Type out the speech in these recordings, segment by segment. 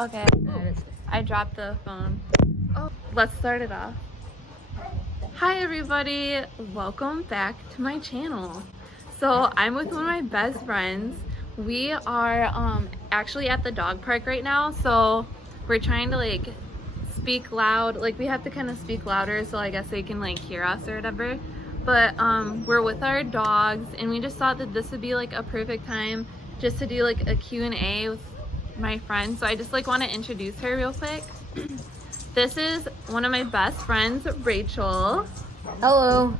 Okay. I dropped the phone. Oh, let's start it off. Hi everybody, welcome back to my channel. So I'm with one of my best friends. We are actually at the dog park right now, so we're trying to speak loud. We have to kind of speak louder so I guess they can hear us or whatever. But we're with our dogs and we just thought that this would be a perfect time just to do a Q&A with my friend. So I just want to introduce her real quick. This is one of my best friends, Racheal. Hello.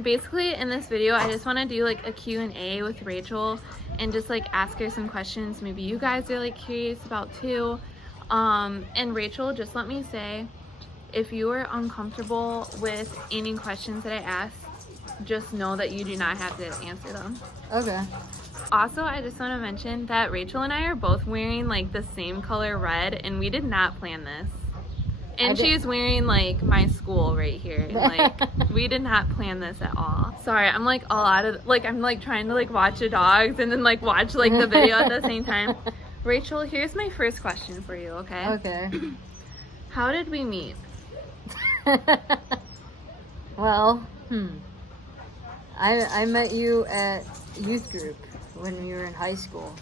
Basically in this video I just want to do a Q&A with Racheal and just ask her some questions maybe you guys are curious about too. And Racheal, just let me say, if you are uncomfortable with any questions that I ask, just know that you do not have to answer them. Okay. Also, I just want to mention that Racheal and I are both wearing the same color red, and we did not plan this. And she's wearing my school right here. And, we did not plan this at all. Sorry, I'm all out of I'm trying to watch the dogs and then watch the video at the same time. Racheal, here's my first question for you, okay? Okay. How did we meet? Well, I met you at youth group when you were in high school.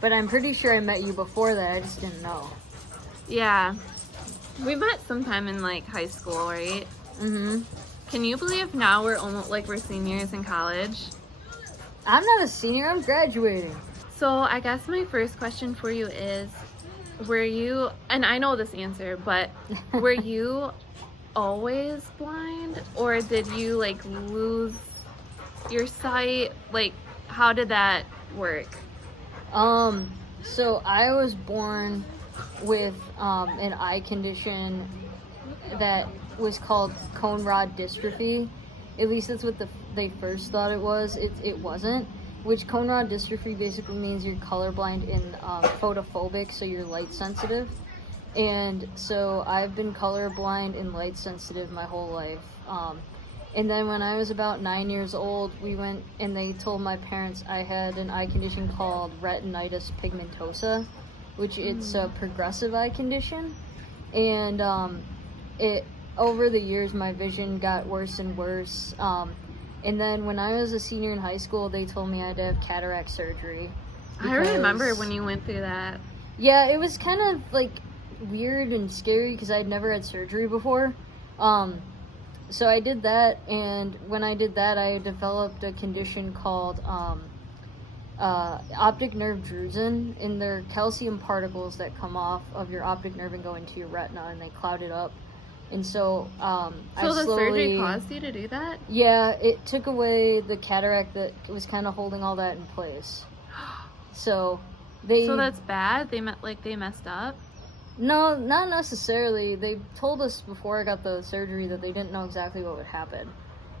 But I'm pretty sure I met you before that, I just didn't know. Yeah. We met sometime in high school, right? Mm-hmm. Can you believe now we're almost we're seniors in college? I'm not a senior, I'm graduating. So I guess my first question for you is, were you, and I know this answer, but were you always blind, or did you lose your sight? How did that work? So I was born with an eye condition that was called cone rod dystrophy. At least that's what they first thought it was. It wasn't. Which cone rod dystrophy basically means you're colorblind and photophobic, so you're light sensitive. And so I've been colorblind and light sensitive my whole life. And then when I was about 9 years old, we went and they told my parents I had an eye condition called retinitis pigmentosa, which it's a progressive eye condition. And over the years, my vision got worse and worse. And then when I was a senior in high school, they told me I had to have cataract surgery. I remember when you went through that. Yeah, it was kind of weird and scary because I'd never had surgery before. So I did that, and when I did that, I developed a condition called optic nerve drusen, and they're calcium particles that come off of your optic nerve and go into your retina, and they cloud it up. And so, So the surgery caused you to do that? Yeah, it took away the cataract that was kind of holding all that in place. So that's bad? They messed up? No, not necessarily. They told us before I got the surgery that they didn't know exactly what would happen.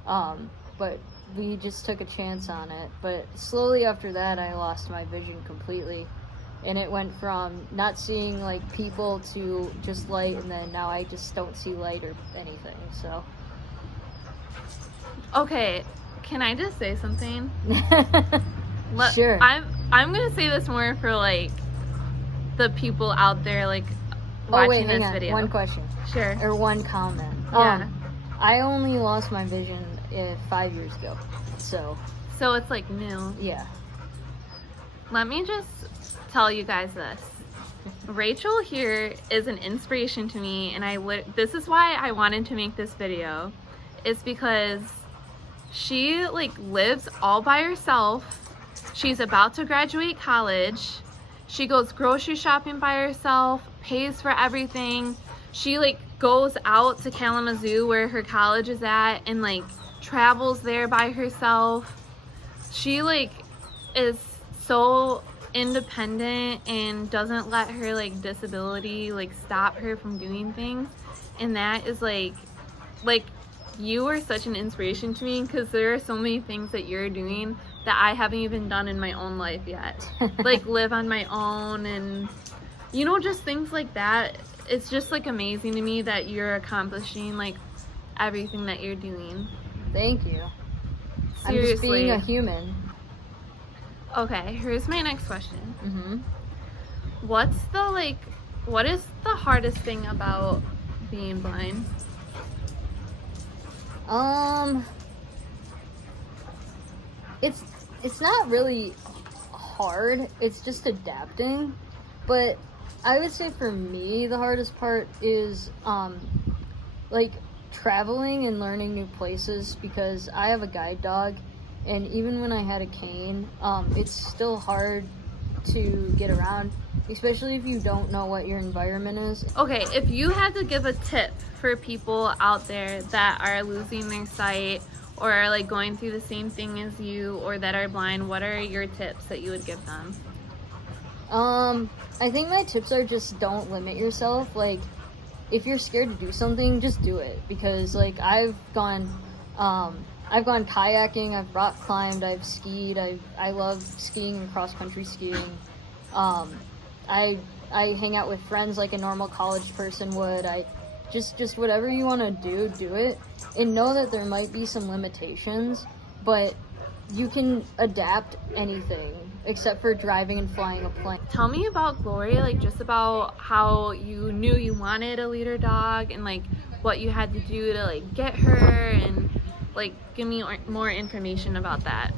But we just took a chance on it. But slowly after that, I lost my vision completely. And it went from not seeing people to just light, and then now I just don't see light or anything. So okay, can I just say something? Sure. I'm gonna say this more for the people out there watching this video. One question. Sure. Or one comment. Yeah. I only lost my vision 5 years ago. So it's new. Yeah. Let me just tell you guys this. Racheal here is an inspiration to me, and this is why I wanted to make this video. It's because she lives all by herself. She's about to graduate college. She goes grocery shopping by herself, pays for everything. She goes out to Kalamazoo where her college is at and travels there by herself. She is so independent and doesn't let her disability stop her from doing things. And that is you are such an inspiration to me, because there are so many things that you're doing that I haven't even done in my own life yet. Live on my own and just things like that. It's just amazing to me that you're accomplishing everything that you're doing. Thank you. Seriously. I'm just being a human. Okay, here's my next question. Mm-hmm. What's the What is the hardest thing about being blind? It's not really hard. It's just adapting. But I would say for me, the hardest part is like traveling and learning new places, because I have a guide dog, and even when I had a cane, it's still hard to get around, especially if you don't know what your environment is. Okay, if you had to give a tip for people out there that are losing their sight or are like going through the same thing as you or that are blind, what are your tips that you would give them? I think my tips are just don't limit yourself. Like, if you're scared to do something, just do it, because like I've gone kayaking, I've rock climbed, I've skied, I love skiing and cross country skiing. I hang out with friends like a normal college person would. I just whatever you want to do it, and know that there might be some limitations, but you can adapt anything except for driving and flying a plane. Tell me about Glory, like just about how you knew you wanted a leader dog and like what you had to do to like get her, and like give me more information about that.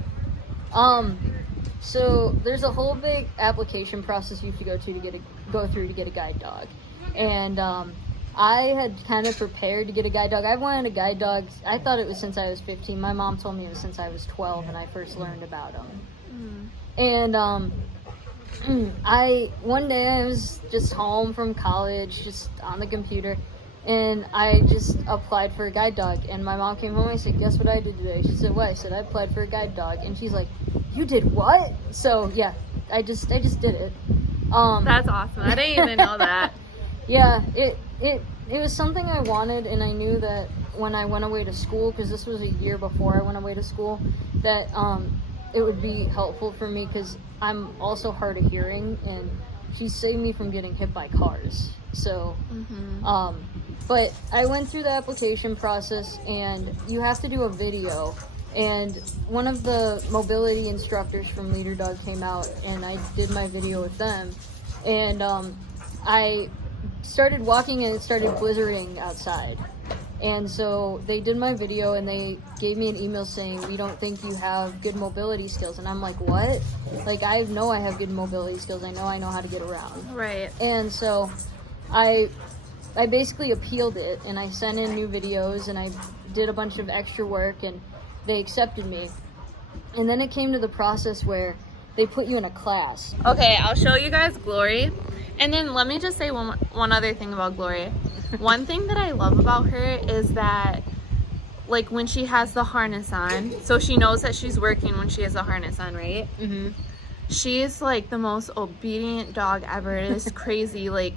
So there's a whole big application process you have to go through to get a guide dog, and I had kind of prepared to get a guide dog. I've wanted a guide dog. I thought it was since I was 15. My mom told me it was since I was 12 and I first learned about them. And one day I was just home from college, just on the computer, and I just applied for a guide dog. And my mom came home and I said, "Guess what I did today?" She said, "What?" I said, "I applied for a guide dog." And she's like, "You did what?" So yeah, I just did it. That's awesome. I didn't even know that. Yeah, it was something I wanted, and I knew that when I went away to school, because this was a year before I went away to school, that it would be helpful for me, because I'm also hard of hearing, and she saved me from getting hit by cars. So, but I went through the application process, and you have to do a video. And one of the mobility instructors from Leader Dog came out, and I did my video with them. And I started walking, and it started blizzarding outside. And so they did my video, and they gave me an email saying, "We don't think you have good mobility skills." And I'm like, what? Like, I know I have good mobility skills. I know how to get around. Right. And so I basically appealed it, and I sent in new videos, and I did a bunch of extra work, and they accepted me. And then it came to the process where they put you in a class. Okay, I'll show you guys Glory. And then let me just say one other thing about Glory. One thing that I love about her is that, like, when she has the harness on, so she knows that she's working when she has the harness on, right? Mm-hmm. She's, like, the most obedient dog ever. It is crazy. Like,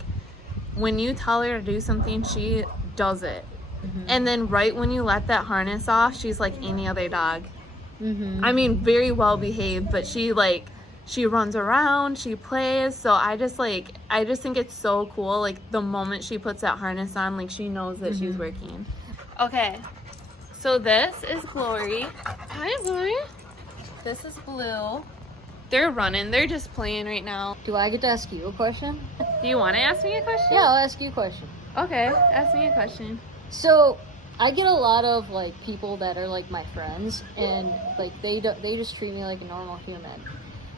when you tell her to do something, she does it. Mm-hmm. And then right when you let that harness off, she's like any other dog. Mm-hmm. I mean, very well behaved, but she runs around, she plays. So I just think it's so cool. Like, the moment she puts that harness on, like, she knows that she's working. Okay, so this is Glory. Hi, Glory. This is Blue. They're running. They're just playing right now. Do I get to ask you a question? Do you want to ask me a question? Yeah, I'll ask you a question. Okay, ask me a question. So I get a lot of like people that are like my friends, and like they just treat me like a normal human.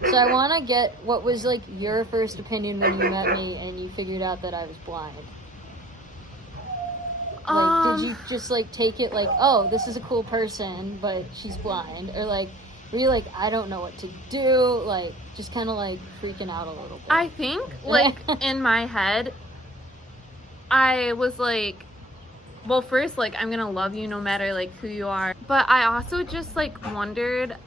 So I want to get what was like your first opinion when you met me and you figured out that I was blind. Like, did you just like take it like, oh, this is a cool person, but she's blind, or like, were you like, I don't know what to do, like just kind of like freaking out a little bit? I think like in my head, I was like, well, first, like, I'm gonna love you no matter like who you are, but I also just like wondered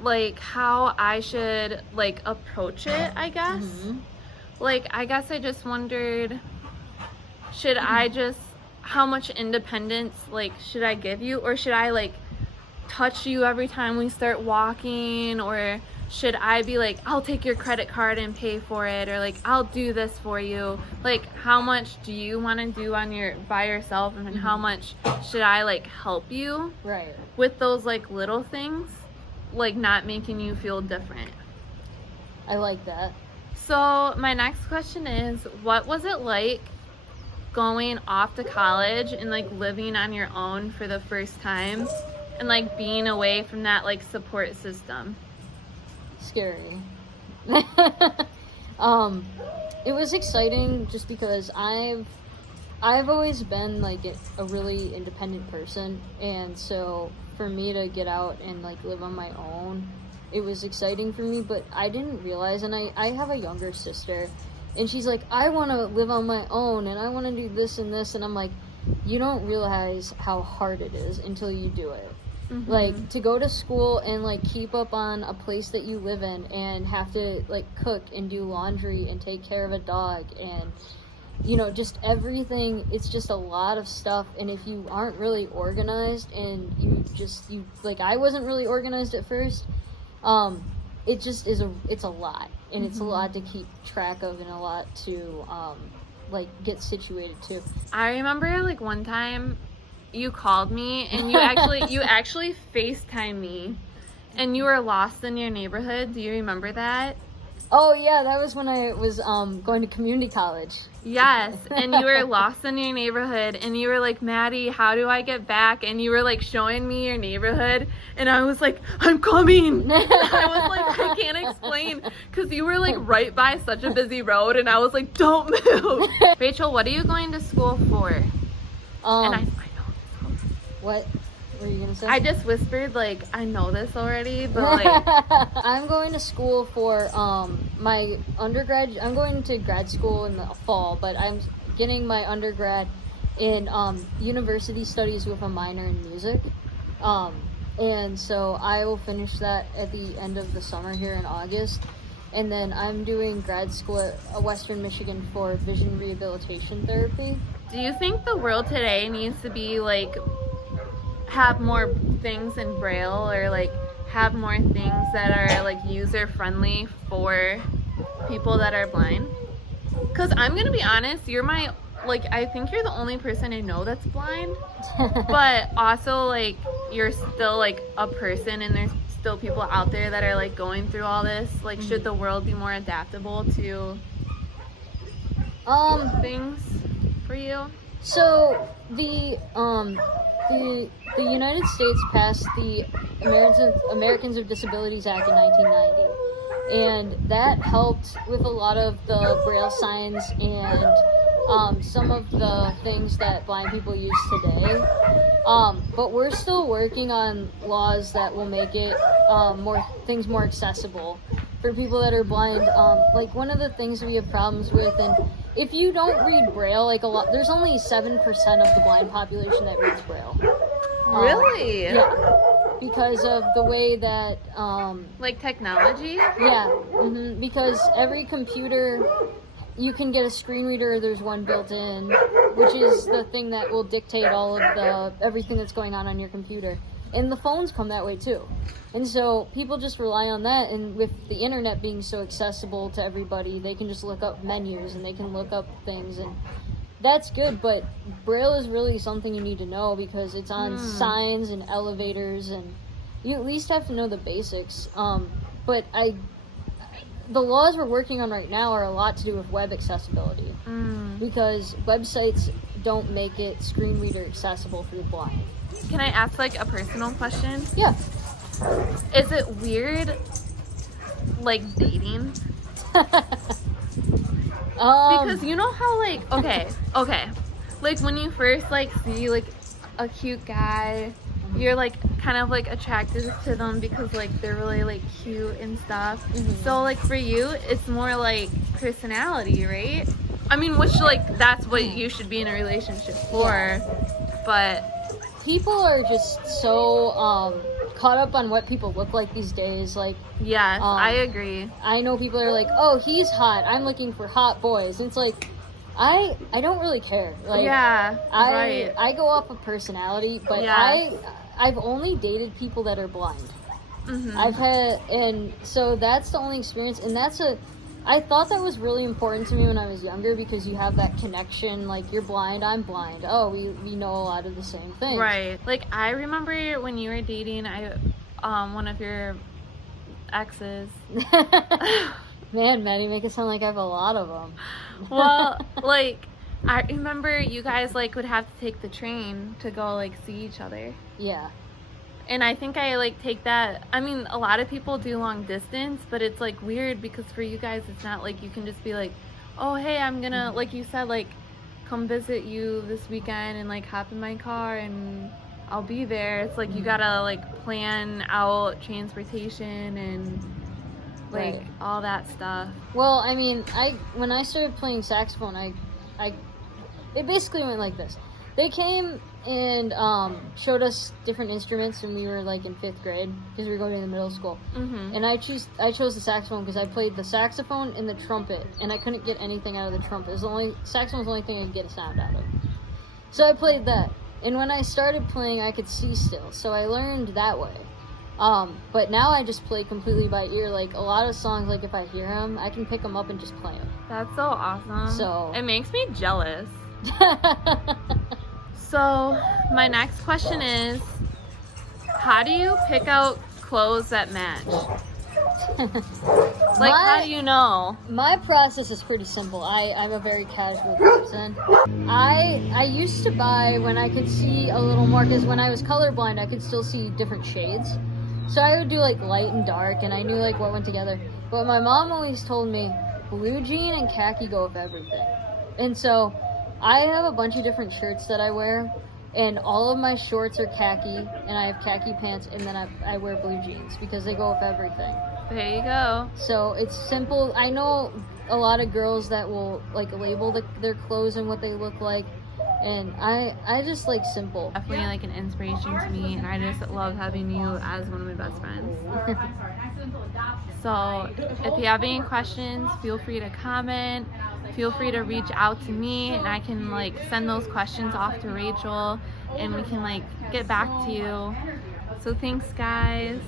like how I should like approach it, I guess. Like, I guess I just wondered, should I just, how much independence like should I give you, or should I like touch you every time we start walking, or should I be like, I'll take your credit card and pay for it, or like, I'll do this for you? Like, how much do you want to do by yourself, and how much should I like help you with those like little things, like not making you feel different? I like that. So my next question is, what was it like going off to college and like living on your own for the first time and like being away from that like support system? Scary. It was exciting just because I've always been like a really independent person, and so for me to get out and like live on my own, it was exciting for me. But I didn't realize, and I have a younger sister, and she's like, I want to live on my own and I want to do this and this, and I'm like, you don't realize how hard it is until you do it. Mm-hmm. Like, to go to school and like keep up on a place that you live in and have to like cook and do laundry and take care of a dog and, you know, just everything. It's just a lot of stuff, and if you aren't really organized and you like, I wasn't really organized at first, it just is it's a lot, and it's a lot to keep track of and a lot to like get situated to. I remember like one time you called me and you actually FaceTimed me and you were lost in your neighborhood. Do you remember that? Oh yeah, that was when I was going to community college. Yes, and you were lost in your neighborhood and you were like, Maddie, how do I get back? And you were like showing me your neighborhood and I was like, I'm coming. I was like, I can't explain, because you were like right by such a busy road and I was like, don't move. Racheal, what are you going to school for? And I know. What were you gonna say? I just whispered like, I know this already, but like I'm going to school for my undergrad. I'm going to grad school in the fall, but I'm getting my undergrad in university studies with a minor in music, and so I will finish that at the end of the summer here in August, and then I'm doing grad school at Western Michigan for vision rehabilitation therapy. Do you think the world today needs to be like have more things in Braille, or like have more things that are like user friendly for people that are blind? Because I'm gonna be honest, I think you're the only person I know that's blind, but also like you're still like a person, and there's still people out there that are like going through all this. Like, should the world be more adaptable to things for you? So the United States passed the Americans with Disabilities Act in 1990, and that helped with a lot of the Braille signs and some of the things that blind people use today. But we're still working on laws that will make it more accessible for people that are blind. Like, one of the things we have problems with, and if you don't read Braille, like there's only 7% of the blind population that reads Braille. Really? Yeah. Because of the way that like technology? Yeah. Because every computer, you can get a screen reader. There's one built in, which is the thing that will dictate all of everything that's going on your computer. And the phones come that way too. And so people just rely on that, and with the internet being so accessible to everybody, they can just look up menus and they can look up things, and that's good. But Braille is really something you need to know, because it's on signs and elevators, and you at least have to know the basics. But the laws we're working on right now are a lot to do with web accessibility, because websites don't make it screen reader accessible for the blind. Can I ask like a personal question? Yeah. Is it weird, like, dating? Because you know how, like, okay, like, when you first, like, see, like, a cute guy, you're, like, kind of, like, attracted to them because, like, they're really, like, cute and stuff. So, like, for you, it's more, like, personality, right? I mean, which, like, that's what you should be in a relationship for, but people are just so, caught up on what people look like these days. Like, yes, I agree. I know people are like, oh, he's hot, I'm looking for hot boys, and it's like, I don't really care. Like, yeah, right. I go off of personality, but yeah. I've only dated people that are blind. And so that's the only experience, and I thought that was really important to me when I was younger, because you have that connection, like, you're blind, I'm blind. Oh, we know a lot of the same things. Right. Like, I remember when you were dating one of your exes. Man, Maddie, make it sound like I have a lot of them. Well, like, I remember you guys, like, would have to take the train to go, like, see each other. Yeah. And I think I, like, take that, I mean, a lot of people do long distance, but it's, like, weird because for you guys, it's not like you can just be like, oh, hey, I'm gonna, like you said, like, come visit you this weekend and, like, hop in my car and I'll be there. It's like you gotta, like, plan out transportation and, like, Right. all that stuff. Well, I mean, when I started playing saxophone, it basically went like this. They came and showed us different instruments when we were like in 5th grade because we were going to the middle school. Mm-hmm. And I chose the saxophone because I played the saxophone and the trumpet, and I couldn't get anything out of the trumpet. Saxophone was the only thing I could get a sound out of. So I played that. And when I started playing, I could see still, so I learned that way. But now I just play completely by ear. Like, a lot of songs, like, if I hear them, I can pick them up and just play them. That's so awesome. So... It makes me jealous. So, my next question is, how do you pick out clothes that match? Like, how do you know? My process is pretty simple. I'm a very casual person. I used to buy when I could see a little more, because when I was colorblind, I could still see different shades. So I would do like light and dark, and I knew like what went together. But my mom always told me blue jean and khaki go with everything. And so I have a bunch of different shirts that I wear, and all of my shorts are khaki, and I have khaki pants, and then I wear blue jeans because they go with everything. There you go. So it's simple. I know a lot of girls that will like label their clothes and what they look like, and I just like simple. Definitely like an inspiration to me, and I just love having you as one of my best friends. So if you have any questions, feel free to comment. Feel free to reach out to me, and I can like send those questions off to Racheal, and we can like get back to you. So thanks, guys.